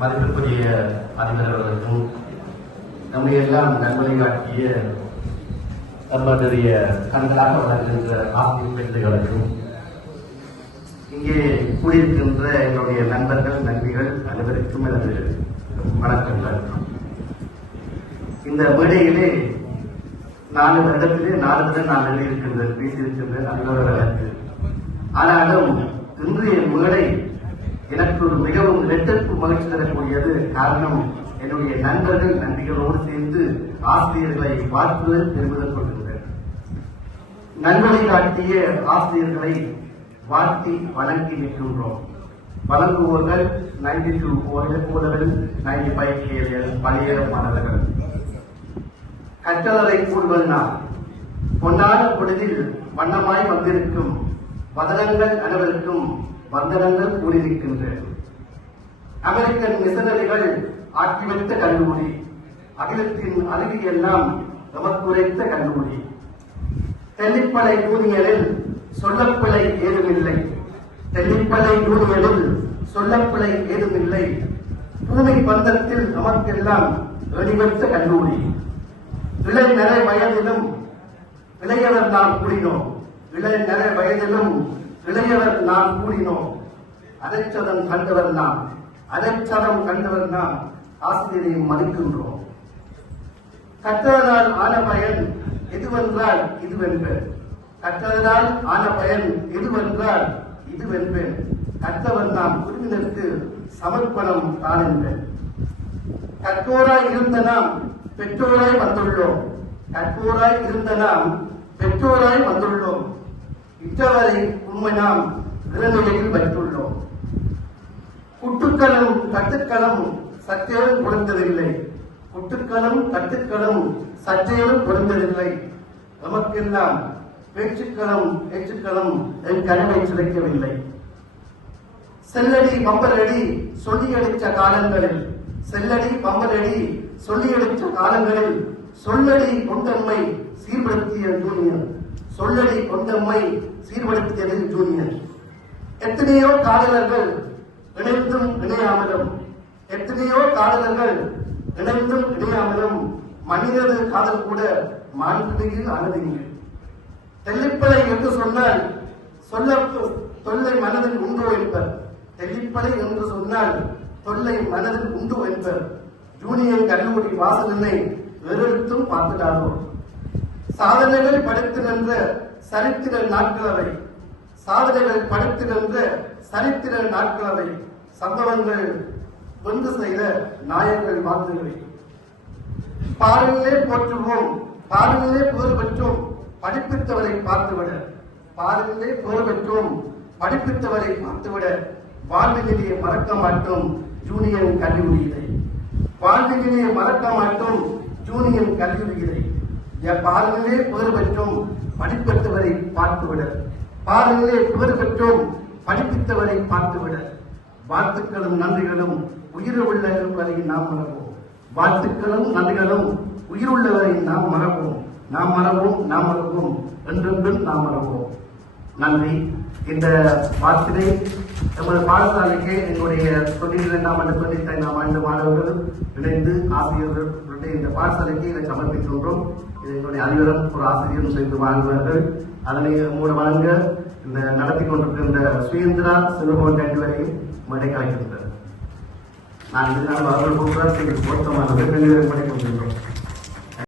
மதிப்பிற்குரிய அதிபர் அவர்களுக்கும் நம்மை எல்லாம் நன்மை காட்டிய நம்முடைய கண்களாக வளர்கின்ற ஆசிரியர் பெண்களுக்கும் இங்கே கூடியிருக்கின்ற என்னுடைய நண்பர்கள் நன்றிகள் அனைவருக்கும் எனது வணக்கங்கள். இந்த மேடையிலே 4 வருடத்திலே 4 தினம் நான் எழுதியிருக்கின்றேன், பேசியிருக்கின்றேன் அலுவலர்களுக்கு. ஆனாலும் இன்றைய மேடை எனக்கு ஒரு மிகவும் இரட்டிப்பு மகிழ்ச்சி தரக்கூடியது. காரணம், என்னுடைய நண்பர்கள் நன்றிகளோடு சேர்ந்து ஆசிரியர்களை வாழ்த்துதல் பெறுவதற்கு கொள்கின்றனர். நன்மொழி காட்டிய ஆசிரியர்களை வாழ்த்தி வணங்கி நிற்கின்றோம். வழங்குவோர்கள் 92 போலவர்கள், 95 கேள்விகள், பழைய மாணவர்கள். கற்றலை கூறுவதனால் பொன்னான பொழுதில் வண்ணமாய் வந்திருக்கும் வதனங்கள் அனைவருக்கும் வந்தனங்கள் கூறியிருக்கின்றன. அமெரிக்கன் மிஷனரிகள் ஆக்கி வைத்த கல்லூரி, அகிலத்தின் அறிவியெல்லாம் நமக்குரைத்த கல்லூரி. தெல்லிப்பளை யூனியனில் சொல்லப்பிழை ஏதுமில்லை, தெல்லிப்பளை யூனியனில் சொல்லப்பிழை ஏதுமில்லை. பூமி பந்தத்தில் நமக்கெல்லாம் வெளிவந்த கல்லூரி. இளைஞரை வயதிலும் இளையவர் நாம் கூறினோம், இளைஞரை வயதிலும் இளையவர் நாம் கூறினோம். அரைச்சதம் கண்டவர் நாம், அரைச்சதம் கண்டவர் நாம் ஆசிரியரை மதிக்கின்றோம். கற்றதனால் ஆன பயன் எதுவென்றால் இதுவென்பேன், கற்றதனால் ஆன பயன் எதுவென்றால் இதுவென்பேன். கற்றவர் நாம் குழுவினருக்கு சமர்ப்பணம் தான் என்பேன். கற்றோராய் இருந்த நாம் பெற்றோராய் வந்துள்ளோம், கற்றோராய் இருந்த நாம் பெற்றோராய் வந்துள்ளோம். இற்றவரை உண்மை நாம் இளநிலையில் வைத்துள்ளோம். குட்டுக்களும் கட்டுக்களும் சற்றேனும் குறைந்ததில்லை, குட்டுக்களும் கட்டுக்களும் சற்றேனும் குறைந்ததில்லை. நமக்கெல்லாம் பேச்சுக்களும் பேச்சுக்களும் என் கனவை சிதைக்கவில்லை. செல்லடி பம்பரடி சொல்லியடித்த காலங்களில், செல்லடி பம்பரடி சொல்லியடித்த காலங்களில் சொல்லடி கொண்டம்மை சீர்படுத்திய ஜூனியர், சொல்லடி கொண்டம்மை சீர்படுத்தியது ஜூனியர். எத்தனையோ காதலர்கள் இணைந்தும் இணையாமலும், எத்தனையோ காதலர்கள் இணைந்தும் இணையாமலும் மனிதது காதல் கூட மாண்புமிகு அனுதிங்க. தெல்லிப்பளை என்று சொன்னால் சொல்ல தொல்லை மனதில் உண்டு என்பர், தெல்லிப்பளை என்று சொன்னால் தொல்லை மனதில் உண்டு என்பர். ஜூனியர் கல்லூரி வாசகனை வேறெடுத்தும் பார்த்துட்டாரோ. சாதனைகள் படைத்து நின்ற சரித்திர நாட்களவை, சாதனைகள் படைத்து நின்ற சரித்திர நாட்களவை. சம்பவங்கள் ஒன்று செய்த நாயகர்கள் வாழ்த்துகளை பாடலிலே போற்றுவோம், பாடலிலே புகழ் பெற்றோம் படிப்பித்தவரை பார்த்துவிட, பாடலிலே புகழ் பெற்றோம் படிப்பித்தவரை பார்த்துவிட. வாழ்விலேயே மறக்க மாட்டோம் ஜூனியர் கல்லூரியிலே, வாழ்விலேயே மறக்க மாட்டோம் ஜூனியர் கல்லூரியிலே. பாடலிலே புகழ் பெற்றோம் படிப்பித்தவரை பார்த்துவிட, பாடலிலே புகழ் பெற்றோம் படிப்பித்தவரை பார்த்துவிட. வாழ்த்துக்களும் நன்றிகளும் உயிருள்ள வரை நாம் மறவோம், வாழ்த்துக்களும் நன்றிகளும் உயிருள்ளவரை நாம் மறவோம், நாம் மறவோம், நாம் மறவோம், என்றென்றும் நாம் மறவோம். நன்றி. இந்த வார்த்தை நமது பாடசாலைக்கு எங்களுடைய 92ஆம் ஆண்டு 95ஆம் ஆண்டு மாணவர்கள் இணைந்து ஆசிரியர்களுடைய இந்த பாடசாலைக்கு இதை சமர்ப்பிக்கின்றோம். இது எங்களுடைய அதிபரும் ஒரு ஆசிரியரும் சேர்ந்து வாழ்வார்கள். அதனை மூட வழங்க இந்த நடத்தி கொண்டிருக்கின்ற சுயந்திரா சிவகோன் வரையும் மேடை கலைக்கின்றனர். நான் இதனால் அவர்கள் பொறுத்தமானது மடை கொண்டிருக்கிறோம்.